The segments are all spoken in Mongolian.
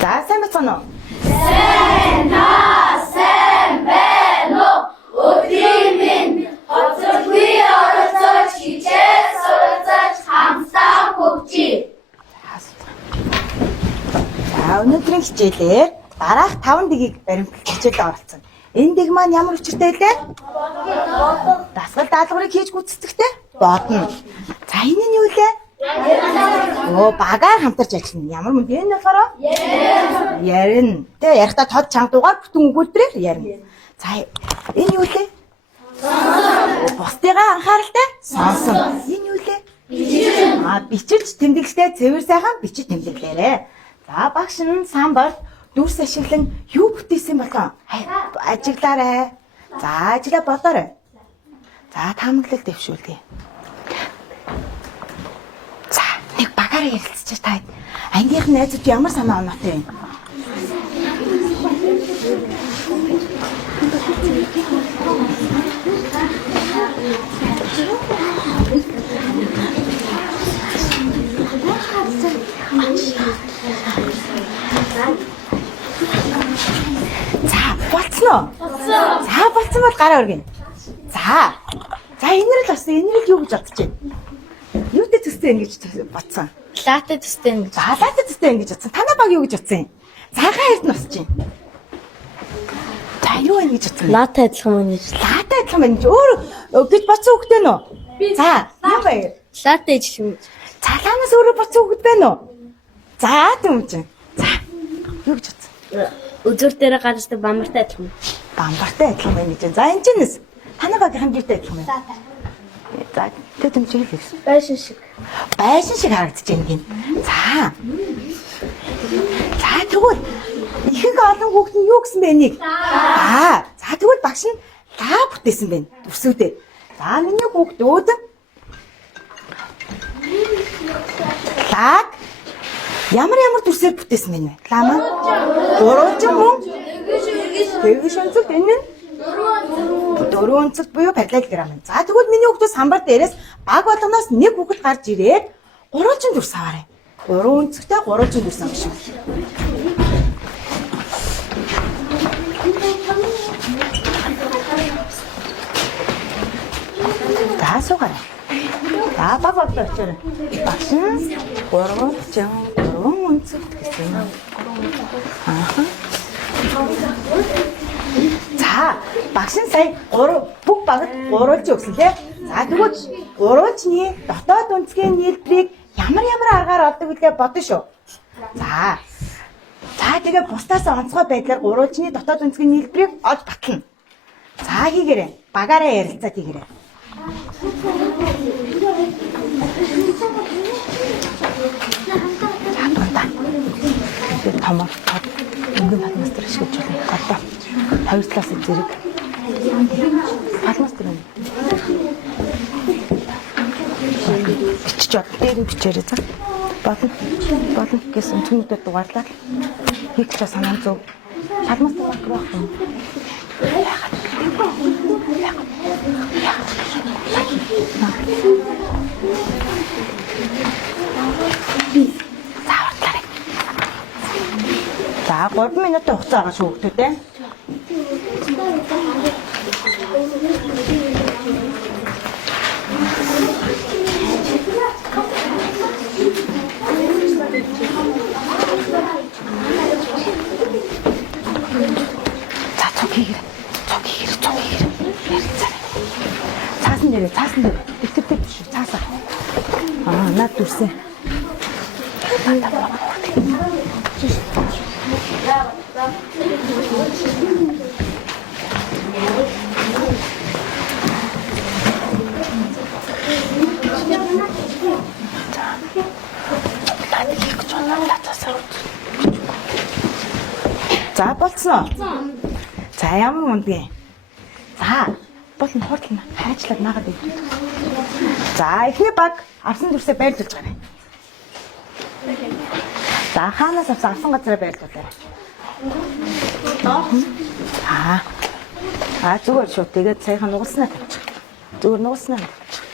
За сайн байна уу? Сайн байна уу? Өдрийн минь хоцроггүй оролцож хичээл суралцаж хамтдаа хөгжиж. За өнөөдрийн хичээлээр дараах 5 дэгийг баримтлах хичээлд оролцсон. Энэ дэг маань ямар учиртай вэ? Дасгал даалгаврыг хийж гүйцэтгэхдээ бодно. За энэ нь юу вэ? Багаар хамтарч ажиллана. Ямар мөн энэ болохоор ярина. Тэ ярихдаа тод чангадуугаар бүтэн өгүүлбэрээр ярина. За энэ юу вэ? Бусдыгаа анхааралтай сонсон. Энэ юу вэ? Бичиж тэмдэглэхдээ цэвэр сайхан бичиж тэмдэглээрэй. За багш нь самбарт дүрс ашиглан юу бүтээсэн болов? Ажиглаарай. За ажиглаа бодоорой. За таамаглал дэвшүүлье. За нэг багаараа ярилцчих та. Ангийнх найзууд ямар санаа оноотой юм? За болцсон уу? За болцсон бол гараа өргөнө. За энэр л болсон. Энэр л юу гэж бодож байна? Юутэй төстэй ингэж бодсон? Латте төстэй ингэж. За латте төстэй ингэж бодсон. Танай баг юу гэж бодсон юм? Цагаан хайрт нь босч байна. За юу вэ гэж бодсон? Латте адилхан мөн гэж. Латте адилхан мөн гэж өөр гэж бодсон хөхтэй нөө? За юу вэ? Латте адилхан мөн. Цалаанаас өөрөө бодсон хөхтэй нөө? За тийм үү. За юу гэж бодсон? Үзүр дээр гарчдаг бамбартай адилхан. Бамбартай адилхан байна гэж. За энэ чинээс танай багийн юутай адилхан байна? За тэтэм чиглэл гэсэн. Байшин шиг. Байшин шиг харагдаж байна гин. За тэгвэл ихэнх олон хүүхэд нь юу гэсэн бэ нэг? За тэгвэл багш нь лаа бүтээсэн байна. Дүрсүүдээ. За миний хүүхдүүд лаг ямар дүрсээр бүтээсэн байна вэ? Лаа маань 3 мөн. Тэгэж өнцөг энэ нь 4 өнцөг буюу параллелограмм. За тэгвэл миний хүүхдүүд самбар дээрээс баг болгоноос нэг хүүхэд гарч ирээд 3 дүрс аваарай. 3 өнцөгтэй 3 дүрс авах шүү. За суугаарай. За баг бодлоо очоорой. Багш нь 3 өнцөг гэсэн. За багш нь сая бүх багт 3 ч өгсөн тий. За тэгвэл 3-чны дотоод үнцгийн нийлбэрийг ямар аргаар олдог вүлээ бодно шүү. За тэгээ бусдаас онцгой байдлаар 3-чны дотоод үнцгийн нийлбэрийг олж батлана. За хийгээрэй. Багаараа ярилцаад хийгээрэй. За дундаа. Тэр томор өнгөн хадмастер ашиглаж байна. Одоо 2 талаас зэрэг хадмастер юм. Бичиж бод. Дээр бичээрэй за. Болно гэсэн түнүүдэд дугаарлаа. Хийх гэж санаа зөв. Хадмастер байх юм. За 3 минутын хугацаа байгаа шүү хүүхдүүдээ. За цог хийгэрэй. Цаасан дээр. Дэвтэртэй биш үү? Цаасаа. Наад дүрсэн. За болцсон. За ямар мундгийн. За болно хурдлна. Хайчлаад наагаад өгдөг. За эхний баг авсан дүрсээ байрлуулж гараа. За хаанаас авсан газараа байрлуулаарай. Зүгээр шүү. Тэгээд саяхан нугалснаа тавьчих. Зүгээр нугалснаа тавьчих.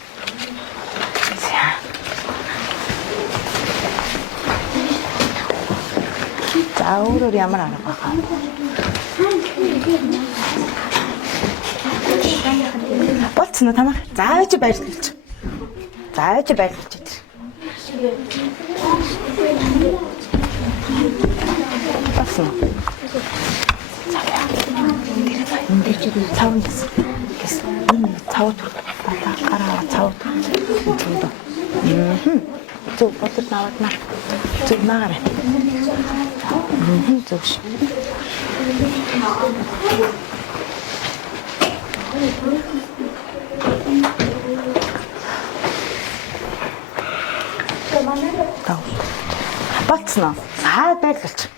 За За өөрөөр ямар арга байгаа. Болцсон уу тамаа? Заавч баярлуулж. Заавч баярлуулж тэр. Болцсон. Энд ч цаавн гэсэн. Энэ цаав гараа цаав. Зөв бодор навадна. Зөв наарай. Зөвш. Тав. Болцсон. Баярлалч.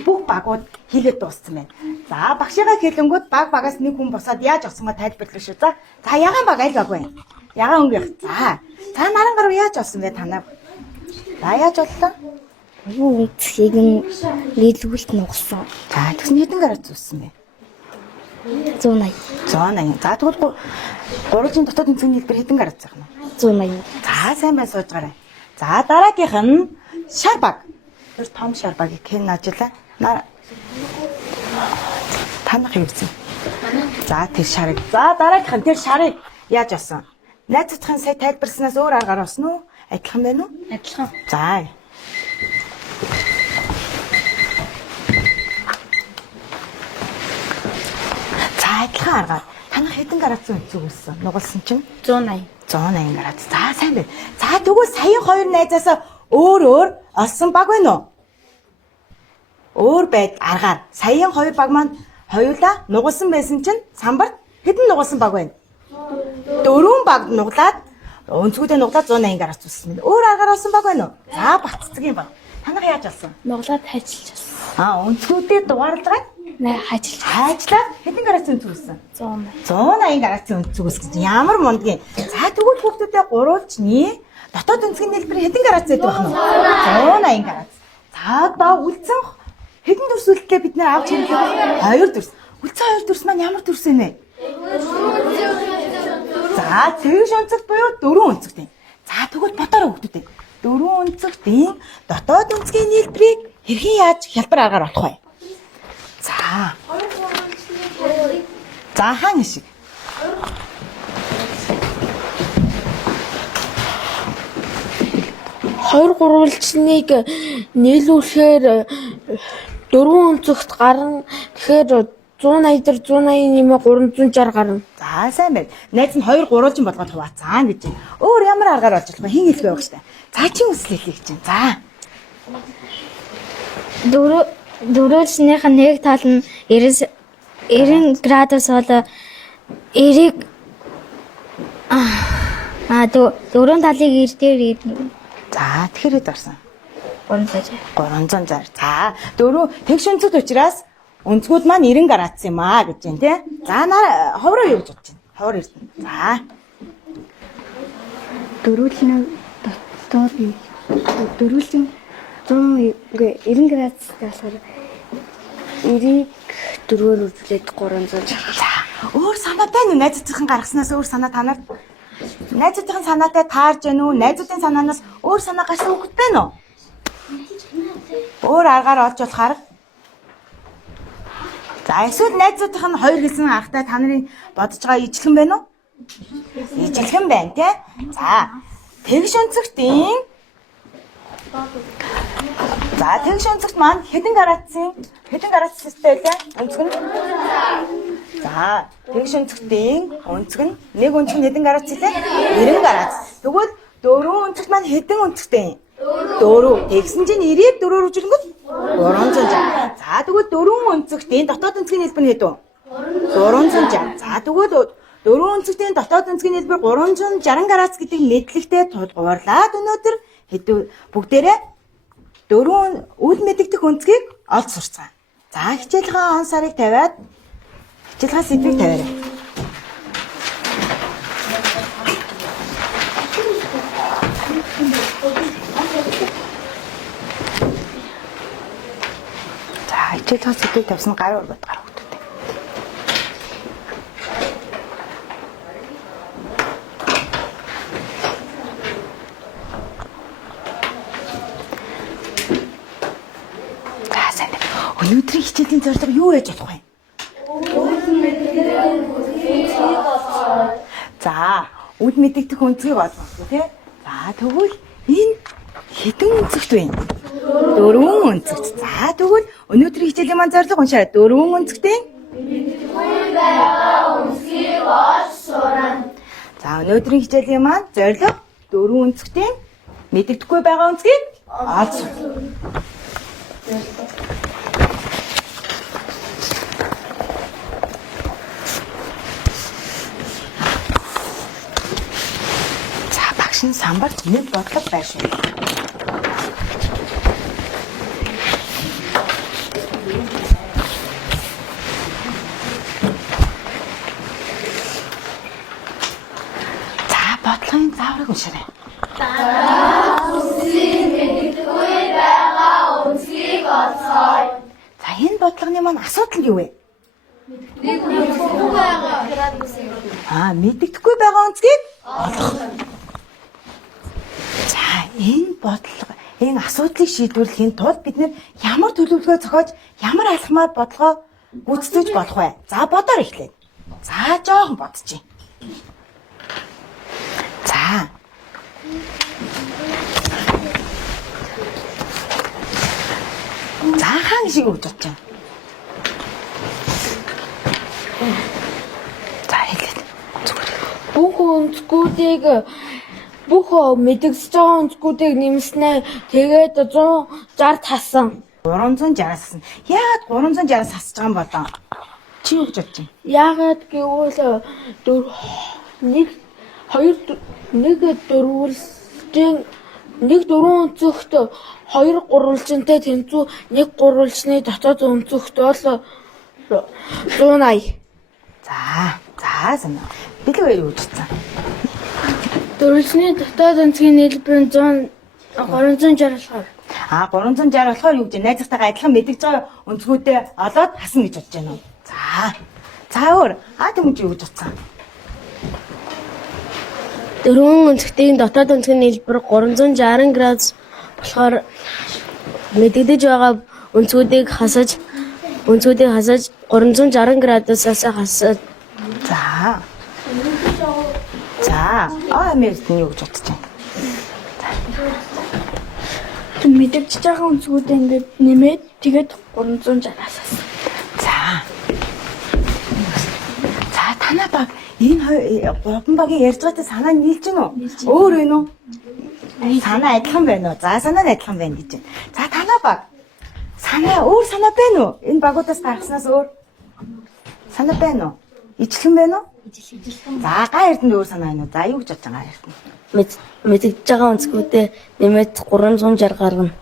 Бүх багууд хийгээд дууссан байна. За багшигаа хэлэнгүүт багаас нэг хүн босоод яаж олсонго тайлбарлах шүү. За ягаан баг аль баг вэ? Ягаан өнгөх. За наран гарав яаж олсон бэ танаа? За яаж оллоо? Юу үсгийг нийлүүлэлт нугсан. За тэгсэн хэдэн гараад зүссэн бэ? 180. 180. За тэгвэл гурвын дотоод тэнцвэрийн хэлбэр хэдэн гараад зах нь? 180. За сайн бай сууж гараа. За дараагийнх нь шар баг. Тэр том шар багийг хэн ажиллаа? Танах юусэн. За тэр шарыг. За дараагийнх нь тэр шарыг яаж олсон? Найзуудын сая тайлбарснаас өөр аргаар олсон уу? Адилхан байна уу? Адилхан. За. За адилхан аргаар. Танах хэдэн гараацсан үзүүлсэн? Нугалсан чинь 180. 180 гараад. За сайн байна. За тэгвэл саяхан хоёр найзаасаа өөр олсон баг байна уу? Өөр байд аргаар. Саяхан хоёр баг маань хоёулаа нугалсан байсан чинь самбарт хэдэн нугалсан баг байна? 4 баг нуглаад өнцгүүдээ нуглаад 180 гараад зүссэн. Өөр аргаар олсон баг байна уу? За баццгийн баг. Танах яаж олсон? Нуглаад хайчилж байна. Өнцгүүдээ дугаарлаад хайчлаад хэдэн гараад зүссэн? 180. 180 гараад зүссэн. Ямар мундгийн. За тэгвэл хүүхдүүдээ гуруулчны дотоод өнцгийн хэлбэр хэдэн гараад зэт байх нь? 180 гараад. За одоо үлдсэн хэдэн дүрс үлдлээ бид нэр авч хэрэглээ? 2 дүрс. Үлдсэн 2 дүрс маань ямар дүрс вэ? За тэгш онцгт буюу 4 онцгт. За тэгвэл бодорой хүүхдүүдээ. 4 онцгтын дотоод өнцгийн хэлбэрийг хэрхэн яаж хялбар аргаар олох вэ? За хаана шиг? Хоёр гурвалжныг нийлүүлэхээр 4 онцогт гарна. Тэгэхээр 180 дээр 180 нэмээ 360 гарна. За сайн байна. Найз нь 2 3 болгоод хуваацсан гэж байна. Өөр ямар аргаар олж болох вэ? Хин хэлэх байх штэ. За чи үслэх гэж байна. За. Дөрөвчнийх нь нэг тал нь 90 градус бол 90 дөрөв талыг 90 дээр ирнэ. За тэгэхээр хэд орсон? 360. 360. За 4 тэгш өнцөд учраас өнцгүүд маань 90 градус юм аа гэж байна тий. За ховроо юу гэж бодож байна? Ховор ирсэн. За Дөрөвчний дотоод дөрөвчний 90 градус болохоор 90-ийг 4-өөр үзүүлээд 360. за өөр санаа байна уу? Найзуудын гаргаснаас өөр санаа танаар найзуудын санаатай таарж гэнэ үү? Найзуудын санаанаас өөр санаа гарсан үг байна уу? Өөр аргаар олж болох арга. За эсвэл найзуудын 2 гэсэн аргатай та нарын бодож байгаа ижлэн байна уу? Ижлэн байна тий. За тэгш онцгтын за тэгш онцгт маань хэдэн градустай байлаа? Өнцг нь. За тэгш онцгтын өнцг нь нэг өнцг нь хэдэн градус вэ? 90 градус. Тэгвэл 4 өнцгт маань хэдэн өнцгтэй? 4. Тэгсэн чинь 90-ийг 4-оор үжилэнгүүт 360. За тэгвэл 4 өнцгтийн дотоод өнцгийн хэлбэр нь хэд вэ? 360. За тэгвэл 4 өнцгтийн дотоод өнцгийн хэлбэр 360 градус гэдэг мэдлэгтэй тулгуурлаад өнөөдөр бүгдээрээ 4 үл мэдэгдэх өнцгийг олж сурцгаая. За хичээлхэн он сарыг тавиад хичээлхэн сэдвийг тавиарай. Чи тоо сэтгэл тавьсан гар урбад гар хөвгдөд. Таасан. Өнөөдрийн хичээлийн зорилго юу байж болох вэ? За, үд мэдэгдэх өнцгийг олгохгүй тий. За, тэгвэл энэ хэдэн өнцөгт вэ? 4 өнцөгт. За, тэгвэл өнөөдрийн хичээлийн маань зорилго уншаа. 4 өнцөгтэй. За, өнөөдрийн хичээлийн маань зорилго 4 өнцөгтэй мэдэгдэхгүй байгаа өнцгийг олж сур. Самбар тэмээд бодлого байшин. За бодлогын зааврыг уншаарай. За энэ бодлогын маань асуудал нь юу вэ? Мэддэхгүй байгаа үнцгийг олох. Энэ бодлого, энэ асуудлыг шийдвэрлэхийн тулд бид нэр ямар төлөвлөгөө зохиож, ямар алхмаар бодлогоо гүйцэтгэж болох вэ? За бодоор эхлэе. За жоохон бодчих. За. За хаан шиг өгч бодож байна. За хэлээд. Зүгээр. Бүх өнцгүүдийг бүх мэдэгдэж байгаа өнцгүүдийг нэмснээр тэгээд 160 тасан. 360-аас. Яагаад 360-аас хасж байгаа юм болоо? Чи юу гэж бодож байна? Яагаад гэвэл нэг дөрвөн өнцөгт 2 гурвалжинтай тэнцүү, нэг гурвалжны дотоод өнцөгт бол 180. За санаа. Бид л юу гэж бодсон? Дөрвөлжний дотоод өнцгийн нийлбэр нь 360 болохоор. 360 болохоор юу гэж найзтайгаа адилхан мэдгэж байгаа өнцгүүдээ олоод хасна гэж бодож байна уу? За өөр. Тэм чи юу гэж бодсон? Дөрвөн өнцгтийн дотоод өнцгийн нийлбэр 360 градус болохоор мэдэгдэж байгаа өнцгүүдийг хасаж 360 градусаас хасаад. Америкт нь юу гэж бодож байна? Мэдэгдэж байгаа өнцгүүдээ ингээд нэмээд тэгээд 360-аас хасна. За танаа баг энэ гурван багийн ярьж байгаатай санаа нийлж гэнэ үү? Өөр вэ нүү? Санаа адилхан байна уу? За санаа нь адилхан байна гэж байна. За танаа баг санаа өөр санаа байна уу? Энэ багуудаас гаргаснаас өөр санаа байна уу? Ижилхэн байна уу? За га эрдэнд өөр санаа байна уу? За юу гэж бодож байгаа эрдэнд? Мэдэгдэж байгаа өнцгүүдээ нэмээд 360 гаргана.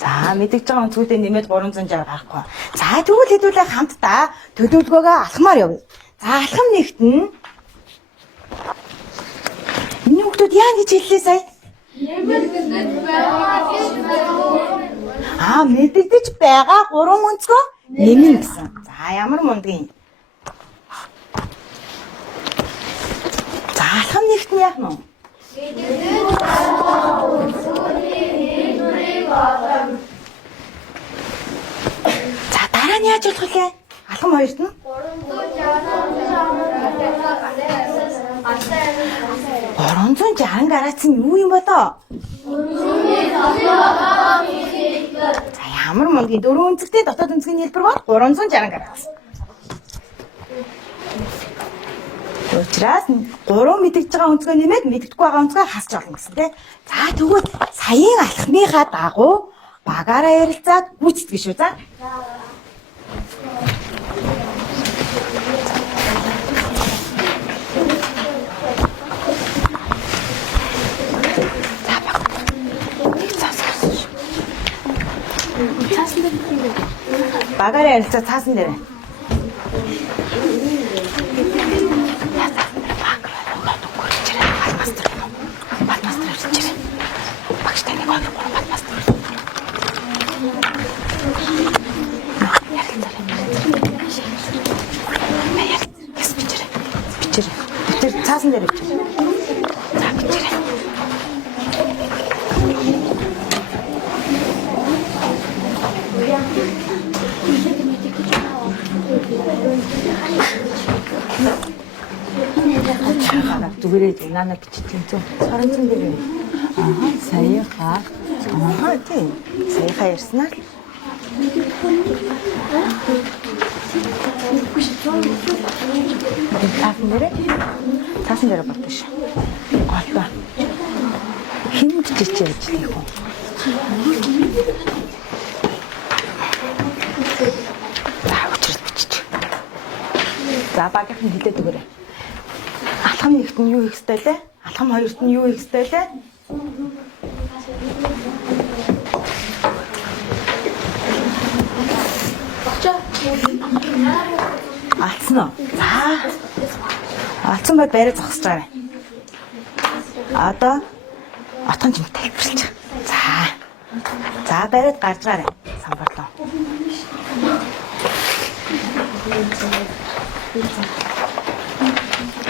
За мэдэгдэж байгаа өнцгүүдээ нэмээд 360 гаргахгүй. За тэгвэл хэдүүлээ хамтдаа төлөвлөгөөгөө алхмаар явъя. За алхам нэгтэн энэ хүмүүс яа гэж хэллээ сая? Мэдэгдэж байгаа 3 өнцгөө нэмнэ гэсэн. За ямар мундгийн. За алхам нэгтэн яах нь вэ? За дараа нь яаж болох вэ? Алхам хоёрт нь 360 градус нь юу юм болоо? За ямар мунгийн 4 өнцгтэй дотоод өнцгийн нийлбэр бол 360 градус. Учираас 3 мэдэгдэж байгаа өнцгөө нэмээд мэдэгдэхгүй байгаа өнцгөө хасч олно гэсэн тийм. За тэгвэл саяын алхмынхаа дагуу багаараа ярилцаад гүйцэтгэв шүү. За. Багаараа ярилцаад цаасан дээр. Тэр цаасан дээр бичиж. За бичээрэй. Зүгээрээ наана бичиж юм зөв. Саранцэн дээр. Аа, саяха. Аа, тийм. Саяха ярьснаа. Цаасан дээр бат биш. Голтой. Хин бичиж яаж тийх вэ? За, өчрөд бичиж. За, багийнхан хэлээд өгөөрэй. Алхам нэгт нь юу хийх ёстой лээ? Алхам хоёрт нь юу хийх ёстой лээ? Алдсан уу? За. Алдсан бай байраа зогсож байгаа. Одоо отхон юм тайлбарлаж. За. За байраад гарч гараа. Самбарлаа.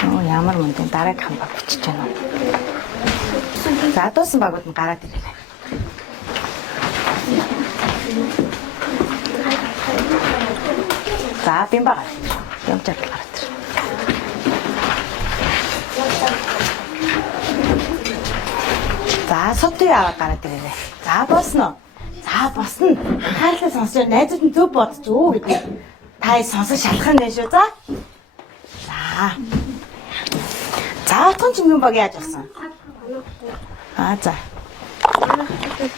Оо ямар мундаг дараагийн баг бичиж байна. За дуусан багууд нь гараад ирээ. За бим баг. Ямчаад гараад ир. За сотыг аваад гараад ирээ. За босно. За босно. Анхаарлаа сонсож найзууд нь зөв бодож өө гэдэг. Та сонсож шалах юм байна шүү. За. За отхон чимгэн баг яаж болсон? За.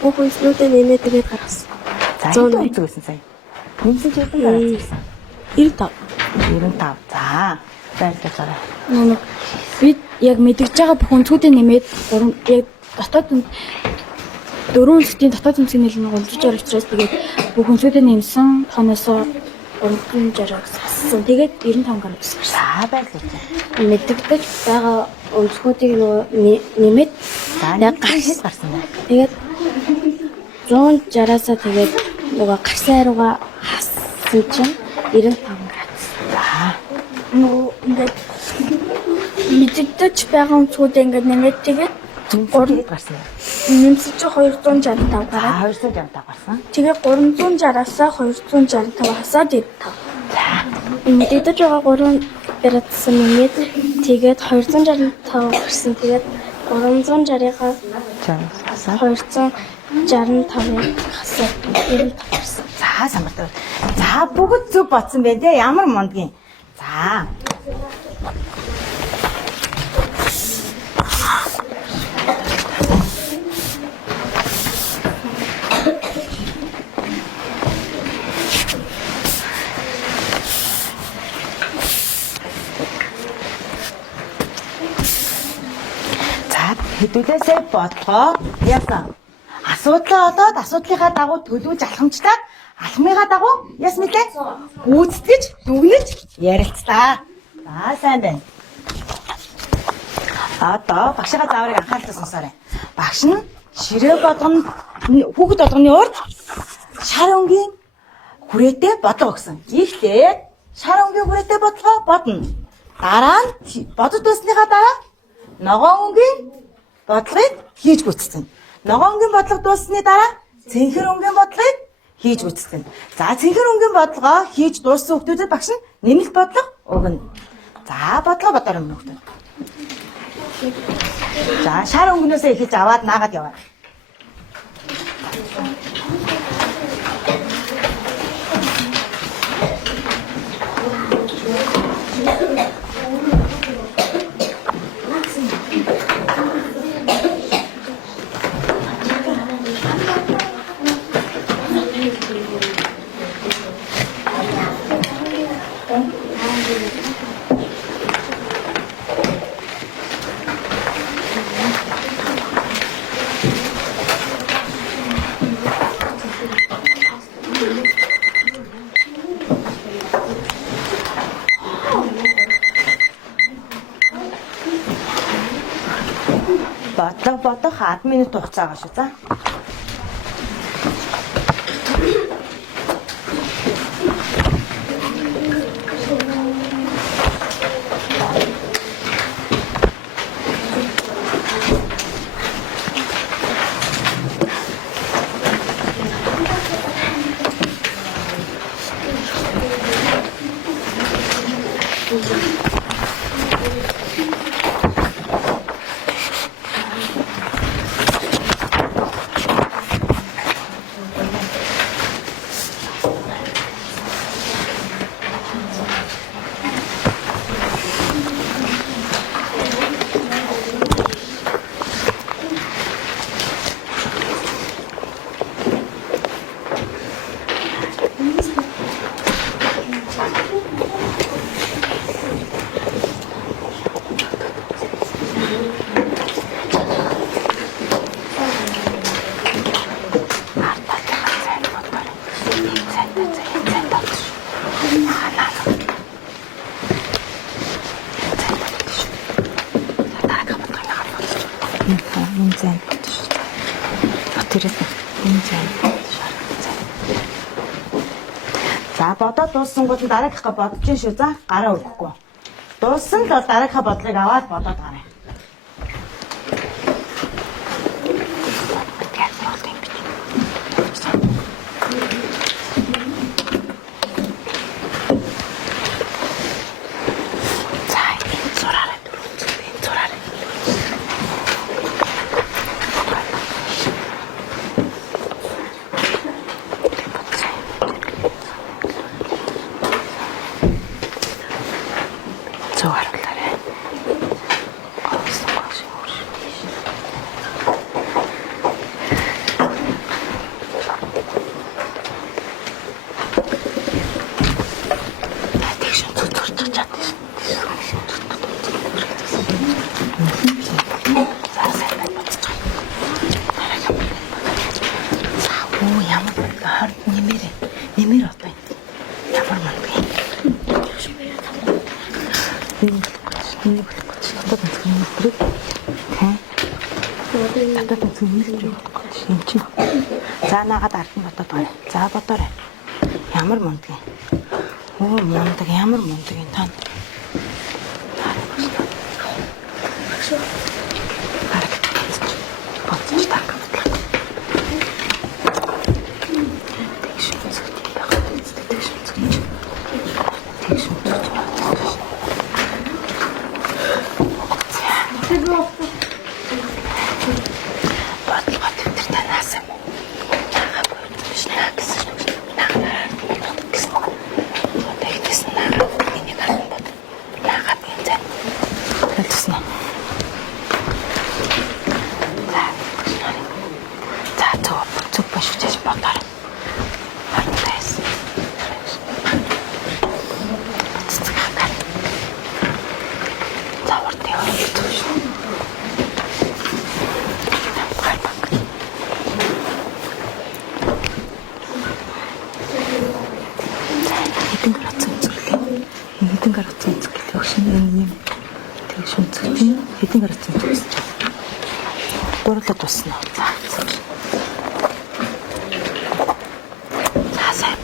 Бүх үйлслүүдээ нэмээд тэгээд гаргасан. За хэдэн үнцэг байсан сая? Нэмсэн ч хэдэн гаргасан? 95. 95. За. Баярлалаа. Нэг бид яг мэдгэж байгаа бүх өнцгүүдээ нэмээд яг дотоод 4 үнцгийн дотоод үнцгийн нэлээд 360 учраас тэгээд бүх өнцгүүдээ нэмсэн тоноосоо 360-аас хассан. Тэгээд 95 грамм гэсэн. За баярлалаа. Мэддэгдэж байгаа өнцгүүдийг нэмээд Яг гарсан байна. тэгээд 160-аас тэгээд нөгөө гарсан хариугаа хассан чинь 95 градус. За. Нөгөө ингээд мэддэж байгаа өнцгүүдээ ингээд нэмээд тэгээд Зүнхурд гарсан. нэмсэн чинь 265 гараад 265 гарсан. тэгээ 360-аас 265 хасаад 95. Мэддэж байгаа 3 градус нэмээд тэгээд 265 гарсан. Тэгээд 360-ийнхаа За. 265-ыг хасаад 95 гарсан. За самбартай. За бүгд зөв бодсон байх те. Ямар мундгийн. За. Хэдүүлээсээ бодлоо. Яасан? Асуудлаа олоод асуудлынхаа дагуу төлөвж алхамжлаад алхмынхаа дагуу яс мэдээ? Гүйцэтгэж, дүгнэж, ярилцлаа. За сайн байна. Одоо багшийнхаа зааврыг анхааралтай сонсоорой. Багш нь ширээ болгоно хүүхэд болгоны урд шар өнгийн хүрээтэй бодлого өгсөн. Гэхдээ шар өнгийн хүрээтэй бодлого бодно. Дараа нь бодож дуусныхаа дараа ногоон өнгийн бодлогыг хийж гүйцэтгэв. Ногоон өнгийн бодлого дууссаны дараа цэнхэр өнгийн бодлогыг хийж гүйцэтгэв. За цэнхэр өнгийн бодлогоо хийж дууссан хүүхдүүдэд багш нь нэмэлт бодлого өгнө. За бодлого бодоор юм хүүхдүүд. За шар өнгнөөсөө ихэж аваад наагаад яваа. Бодлого 10 минут хугацаа байгаа шүү. За. бодоод дууссан гол дараагийнхаа бодож ин шүү. За гараа өрөхгүй. Дууссан л бол дараагийнхаа бодлыг аваад бодоод гараа. Нэмэр одоо ямар манд бэ? Нэг одоо гэнцгэн юм чи. За нагаад ард нь бодоод байна. За бодоорой. Ямар мундгийг. Оо мундаг ямар мундаг энэ тань. Бодож таг. Хэдэн гарцсан төгсөж байна. Гурлаад басна. За сайн.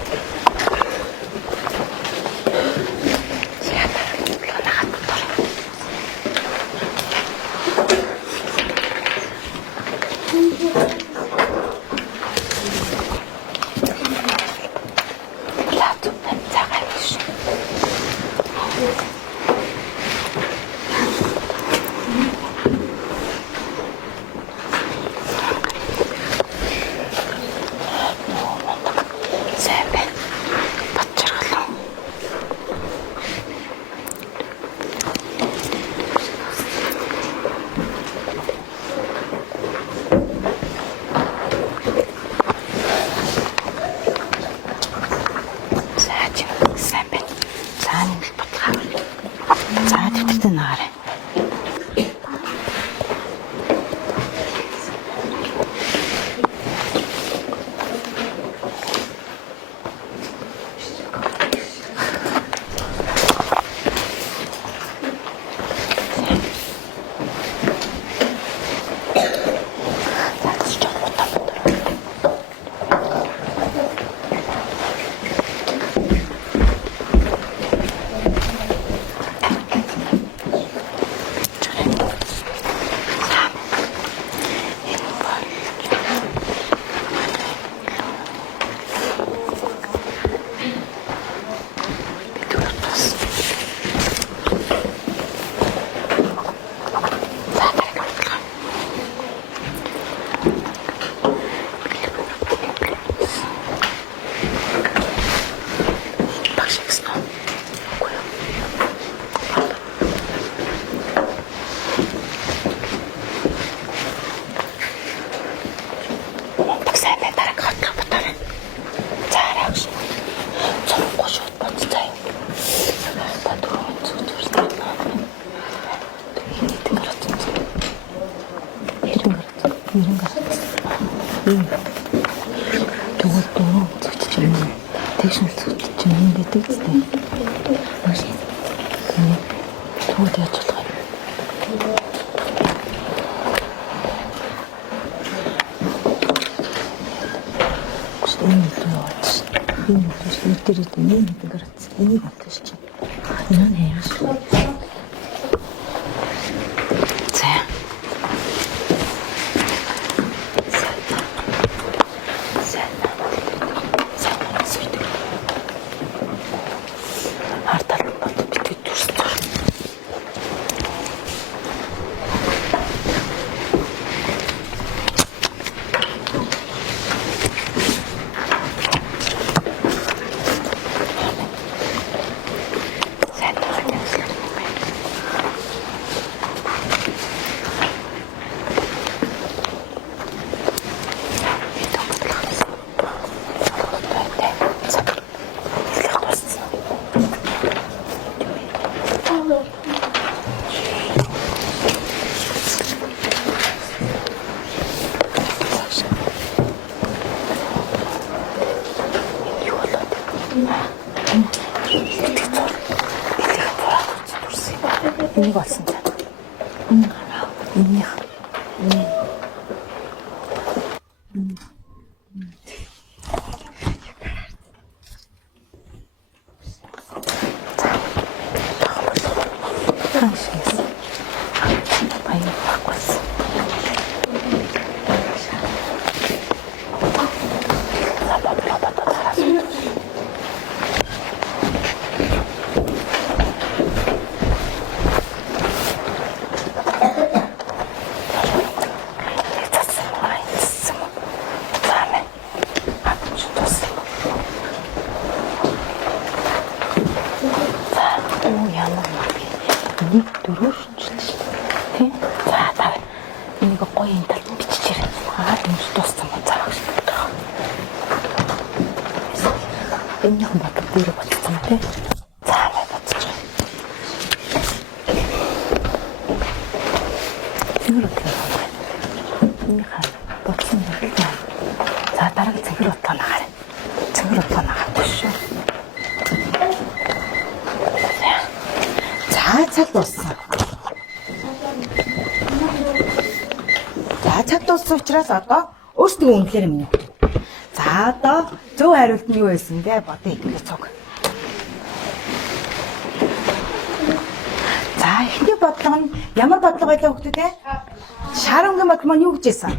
энэ биш интернет нэг гарц. Энийг авчих чинь. Энэ нь яаш. За. Хартал бод битгий дүрс. Энийг олсон цаа. Энийх. Нэг дөрөв шүлж. Тэ? За та энийг гоё юм тал биччихээрэй. Юмс дууссан ба цааш. Энийх нь бодлого дээр болцсон тий. Цаамаа боцож байгаа. Цэнгэр бодлого. Энийх боцсон юм. За дараагийн цэнгэр бодлого наагаар. Цэнгэр бодлого наагаар шүү. Цаад дууссан. За цаад дууссан учраас одоо өөрсдөө үнэхээр минь. За одоо зөв хариулт нь юу байсан бэ? Бодё итгэх цуг. За эхний бодлого нь ямар бодлого байлаа хүүхдүүд ээ? Шарангийн бодлого маань юу гэж хэлсэн?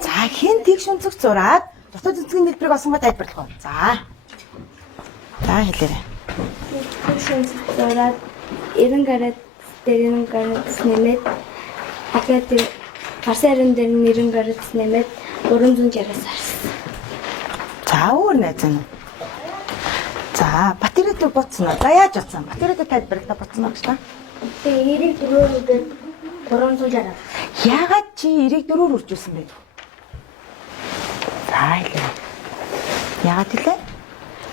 За хэн тэгш өнцөг зураад дотоод үнцгийн хэлбэрийг олсонго тайлбарлах уу? За. За хэлээрэй. Тэгш өнцөг зураад 90 градус дээр 90 градус нэмээд хахад гарсан харин дээр 90 градус нэмээд 360-аас харсан. За өөр найз нь. За батарейд боцсон. За яаж боцсон? Батарейд тайлбарлах боцсон гэж та. Тэгээ 94-ээр 360. Яагаад чи 94-өр үржүүлсэн бэ? За хэлээ. Яагаад хэлээ?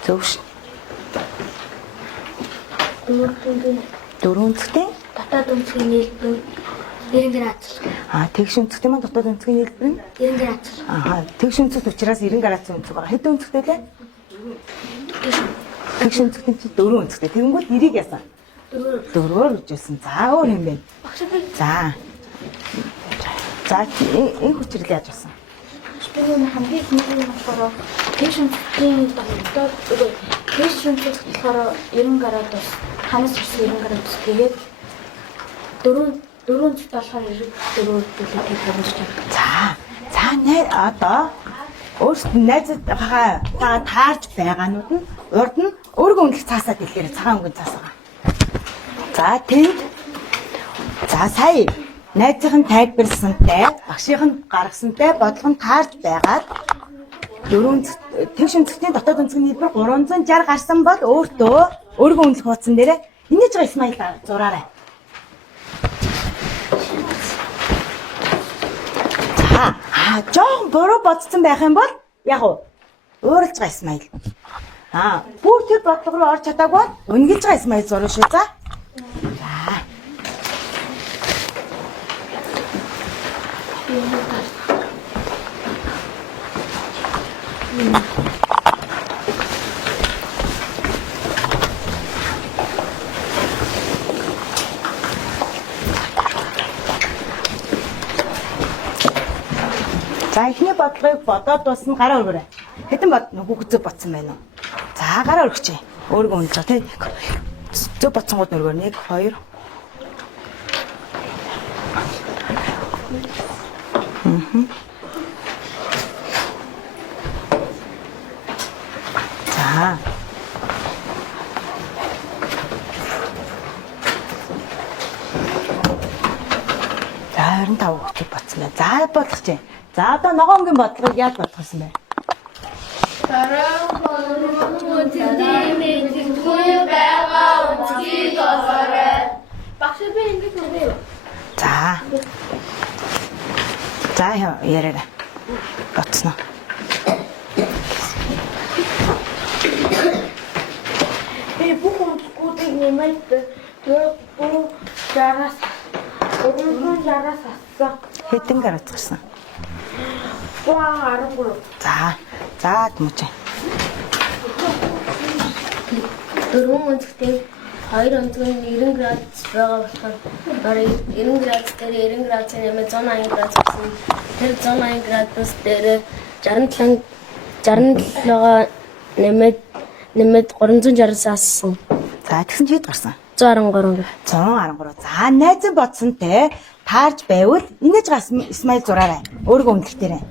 Зөвш. Дөрөв үнцгтэй? Дотоод үнцгийн нийлбэр 90 градус. Тэгш үнцгтэй маань дотоод үнцгийн нийлбэр нь 90 градус. Тэгш үнцгт учраас 90 градус үнцэг байгаа. Хэдэн үнцгтэй лээ? Тэгш үнцгтэй чи 4 үнцгтэй. Тэгэнгүүт 90-ийг яасан? 4-өр үржүүлсэн. За өөр юм бэ? За. За энэ хүчрэл яаж болсон? Энэ хамгийн ихний болохоор тэгш үнцгийн дотоод тэгш үнцэг болохоор 90 градус, ханаас ирсэн 90 градус. Тэгээд 4 үнцэг болохоор 94 билет боломжтой. За одоо өөрсдөө найзад та таарч байгаанууд нь урд нь өөргөө үнэлэх цаасаа дэлгэрээ цагаан өнгөн цаас байгаа. За тэнд за сая найзын тайлбарласантай, багшийн гаргасантай бодлого нь таарч байгаад тэгш үнцгтний дотоод үнцгийн хэлбэр 360 гарсан бол өөртөө өөргөө үнэлэх хуудсан дээрээ инээж байгаа Исмаил зураарай. Жоон буруу бодсон байх юм бол яг уу ууралж байгаа Исмаил. Бүр тэр бодлого руу орж чадаагүй үнгэлж байгаа Исмаил зурна шүү. За. За эхний бодлогыг бодоод дуусна гараа өргөрэй. Хэдэн хүүхэд зөв бодсон байна уу? За гараа өргөчэй. Өөрийгөө унаж байгаа тий. Зөв бодсонгууд өргөр 1 2 За. За 25 хүүхэд бодсон байна. За бодлого чинь. За одоо ногоонгийн бодлогыг яаж бодлогосон бэ? За. За яриарай. Боцсноо. Би бүх өмсгүүдийг нэмээд бүр жаргаас ассан. Хэдэн гараад гарсан? 13. За тэмүчээ. 4 өнцгтээ 2 өнцгөө 90 градус байгаа болохоор 90 градус дээр 90 градус нэмээд 180 градус гэсэн. Тэр 180 градус дээр 67-гаа нэмээд 360-аас ассан. За тэгсэн чи хэд гарсан? 113. 113. За найзан бодсонтэй таарж байвал инээж гас Исмаил зураарай. Өөрийгөө үнэлэхтэрээ.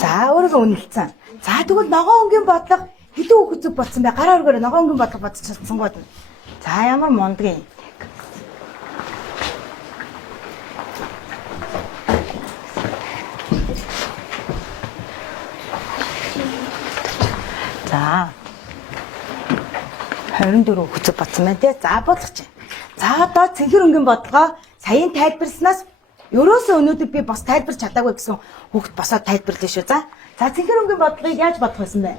За өөрийгөө үнэлсэн. За тэгвэл ногоон өнгийн бодлого хэдэн хүүхэд зүг бодсон бэ? Гараа өргөөрэй ногоон өнгийн бодлого бодож чадсан гоо. За ямар мундгийн. За 24 хүүхэд зүг бодсон байна тий. За бодлого чинь. За одоо цэнхэр өнгийн бодлогоо саяын тайлбарснаас ерөөсөө өнөөдөр би бас тайлбарч чадаагүй гэсэн хүүхэд босоод тайлбарлаа шүү. За цэнхэр өнгийн бодлогыг яаж бодох байсан бэ?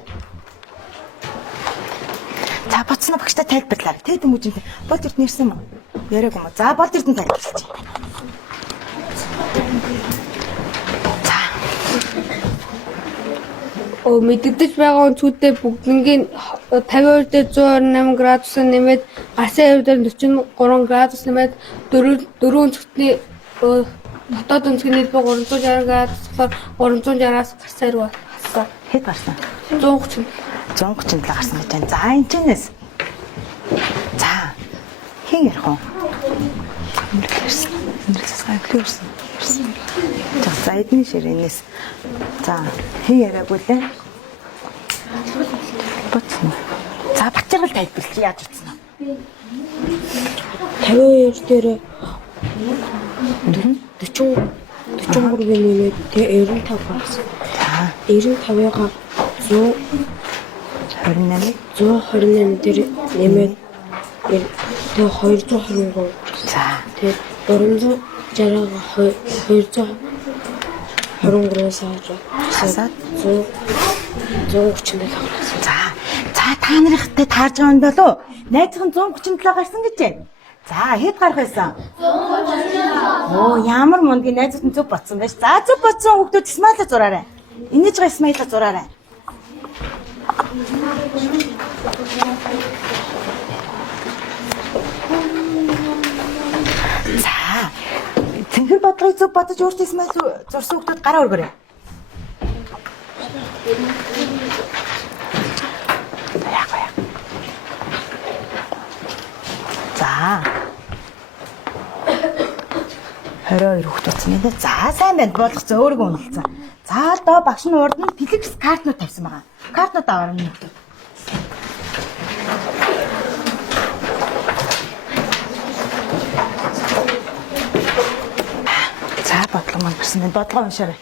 За бодсноо багштай тайлбарлаа. Тэг тэмүүжин бол эрд нэрсэн юм уу? Яриаг юм уу? За бол эрдэн тайлбарлаж чинь. За. Мэддэж байгаа өнцгүүдээ бүгднийг 52 дээр 128 градус нэмээд гарсан 2 дээр 43 градус нэмээд 4 өнцгтний дотоод өнцгний 360 градуслаар 360-аас гарсан руу хассан. Хэд гарсан? 130. 137 гарсан гэж байна. За энэ чинээс. За. Хин ярих уу? Инглиш. За эдний ширээнээс. За хин яриаггүй лээ. Боцно. За бачиргал тайлбарлаж яаж утсан аа? 52 дээр 43-ийн нэмээд тэгээ 95 гарсан. За 95-ыг 128 дээр нэмээд тэгээ 223. за Тэгээ 360-га 223-аас хасаад 137 гарсан. за та нарынхтай таарж байгаа юм болов уу? Найзхан 137 гарсан гэж байна. За хэд гарах байсан? 137. Оо ямар мундгийн найзууд нь зөв бодсон байж. За зөв бодсон хүүхдүүд Исмаилаа зураарай. Инээж байгаа Исмаилаа зураарай. За цэнхэр бодлогыг зөв бодож өөртөө Исмаил зурсан хүүхдүүд гараа өргөрэй. За 22 хүүхэд утсан юм даа. За сайн байна. Болгоцсон өөрийгөө үнэлсэн. За одоо багш нь урд нь фликс картнууд тавьсан байгаа. Картнууд аваарна хүүхэд. За бодлого маань гарсан байна. Бодлого уншаарай.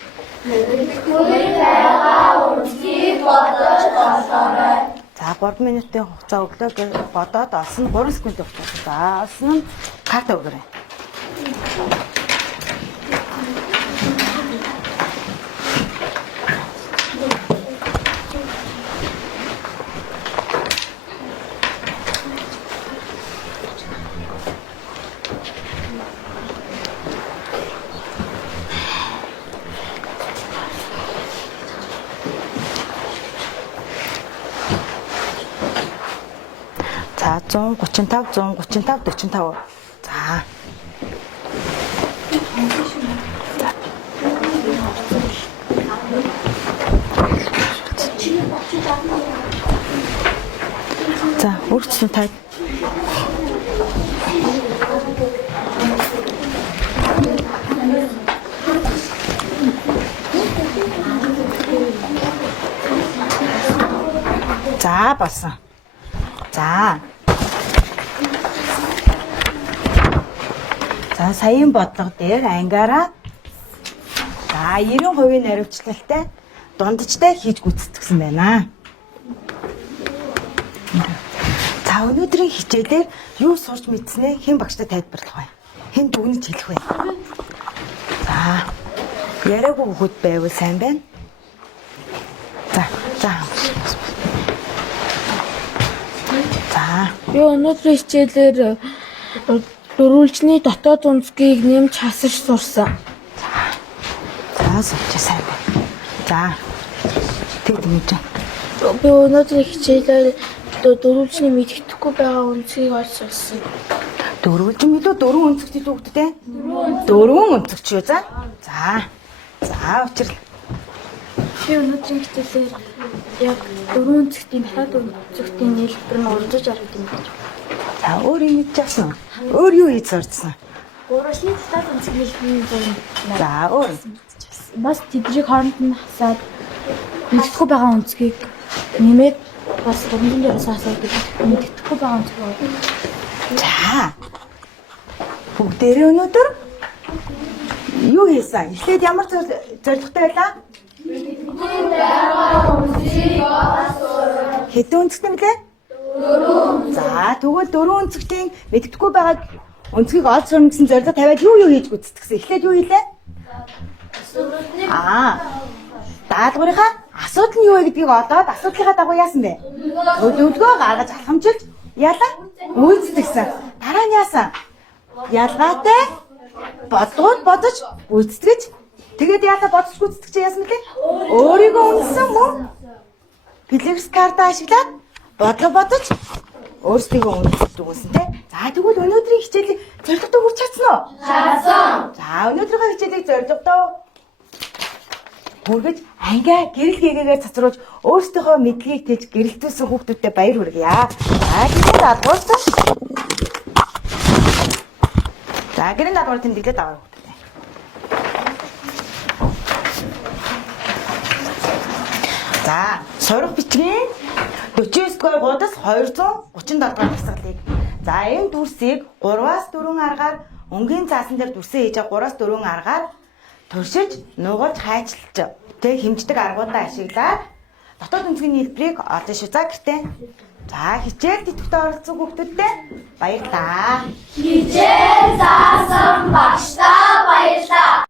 За 3 минутын хугацаа өглөө бодоод олсон 3 секундын хугацаа. За олсон нь карта өгөөрэй. За 135, 135, 45. За. За, үргэлжлэн таа. За, болсон. За. За, саяын бодлого дээр ангаараа за 90% наривчлалтай дундчтай хийж гүйцэтгэсэн байна. За, өнөөдрийн хичээлээр юу сурч мэдснээ хэн багштай тайлбарлах вэ? Хэн дүгнэж хэлэх вэ? За. Яриаггүй хүүхэд байвал сайн байна. За. Би өнөөдрийн хичээлээр дөрвөлжний дотоод үнцгийг нэмж хасаж сурсан. За, сурч сайн байна. За. Тэгмэж. Би өнөөдрийн хичээлээр дөрвөлжний мэддэхгүй байгаа үнцгийг олж сурсан. Дөрвөлжин билүү дөрвөн өнцөгтэй хүүхэдтэй? Дөрвөн өнцөгч юу за? За, учрал. Би өнөөдрийн хичээлээр яг дөрвөн үнцгийн дахиад үнцгийн нийлбэр нь урдж харагдсан гэж. За, өөр юм мэдчихсэн. Өөр юу хийж сурцсан? Гурвалжны дахиад үнцгийн нийлбэрийн зөв. За, өөр. Бас тэднийг хооронд нь хасаад мэддэхгүй байгаа үнцгийг нэмээд бас гомдон дээрээс хасаад мэддэхгүй байгаа үнцгийг. За. Бүгдээрээ өнөөдөр юу хийсэн? Эхлээд ямар зорилготой байлаа? Хэдэн үнцгтэй мөлий? 4. За, тэгвэл 4 үнцгтийн мэддэхгүй байгаа үнцгийг олж сурна гэсэн зорилго тавиад юу хийж гүйцэтгэсэн? Эхлээд юу хийлээ? Даалгаврынхаа асуудал нь юу вэ гэдгийг олоод асуудлынхаа дагуу яасан бэ? Төлөвлөгөө гаргаж алхамжилж яалаа? Гүйцэтгэсэн. Дараа нь яасан? Ялгаатай бодлогод бодож гүйцэтгэж тэгээд яалаа бодож гүйцэтгэж яасан бэ? Өөрийгөө үнэлсэн мөн флэкс карта ашиглаад бодлого бодож өөрсдийгөө үнэлсэн тэ. За тэгвэл өнөөдрийн хичээлийг зорилготой хүрч чадсан уу? Чадсан. За өнөөдрийнхөө хичээлийг зорилготой хүргэж ангиа гэрэл гээгээр цацруулж өөрсдийнхөө мэдлэгийг тэлж гэрэлтүүлсэн хүүхдүүдэд баяр хүргье. За тэгээд даадгуурсан. За гэрэл даадгуур тэмдэглээд аваа хүүхдүүдэд. За сурах бичгийн 49 дугаар гудас 237 дугаар дасгалыг. За энэ дүрсийг 3-аас 4 аргаар өнгийн цаасан дээр дүрсээ хийж 3-аас 4 аргаар туршиж, нугалж, хайчилж, тэг хэмждэг аргуудаа ашиглаад дотоод үнцгийн нийлбэрийг олж шүү. За гэртээ. За хичээл тэтгэвчтэй оролцсон хүүхдүүдтэй баярлалаа.